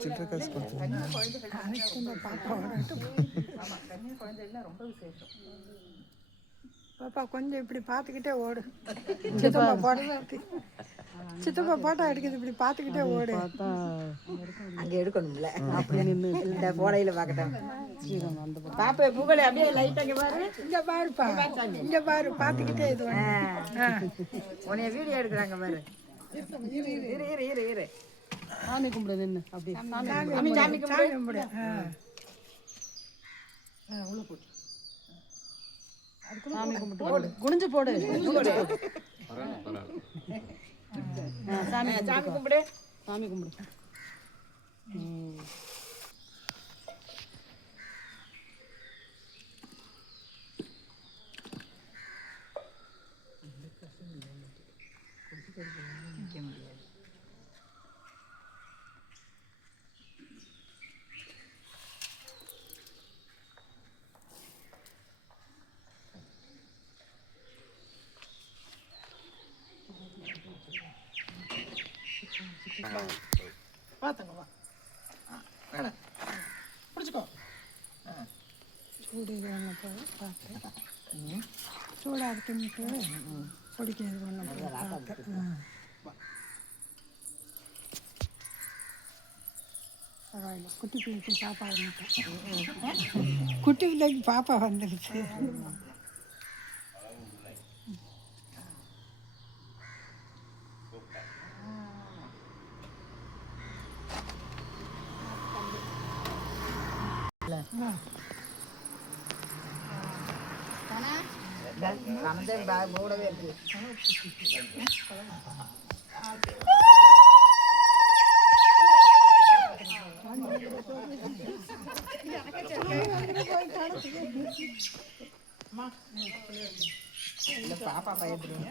சில்லறை காசு கொடுத்து பாப்பா கொஞ்சம் இப்படி பார்த்துக்கிட்டே ஓடு. சித்தப்பா போட்டோ சித்தப்பா போட்டோ எடுக்குது, இப்படி பார்த்துக்கிட்டே ஓடு. அங்கே எடுக்கணும்ல, அப்படி நின்று இந்த போடையில் பார்க்கட்டும். பாப்பா புகழ் அப்படியே லைட் அங்கே பாரு, இங்கே பாருப்பா, இங்கே பாரு, பார்த்துக்கிட்டே இது உன்னைய வீடியோ எடுக்கிறாங்க பாரு. இரு இரு இரு இரு இரு சாமி கும்பிடு நின்று அப்படியே சாமி கும்பிடு. சாமி கும்பிட்டு போடு, குனிஞ்சு போடு, சாமி சாமி கும்பிடு, சாமி கும்பிடு. பார்த்துங்க வா, பிடிச்சிக்கோ. சூடு இது ஒன்று போய் பார்த்து சூடாக இருக்குன்ட்டு பிடிக்கிறது ஒன்று போய் பார்த்து. பரவாயில்ல, குட்டி பிள்ளைக்கு பாப்பா வந்துட்டேன். குட்டி பிள்ளைக்கு பாப்பா வந்துடுச்சு. மூடவே இருக்கு. பாப்பா பயப்படுவேன்.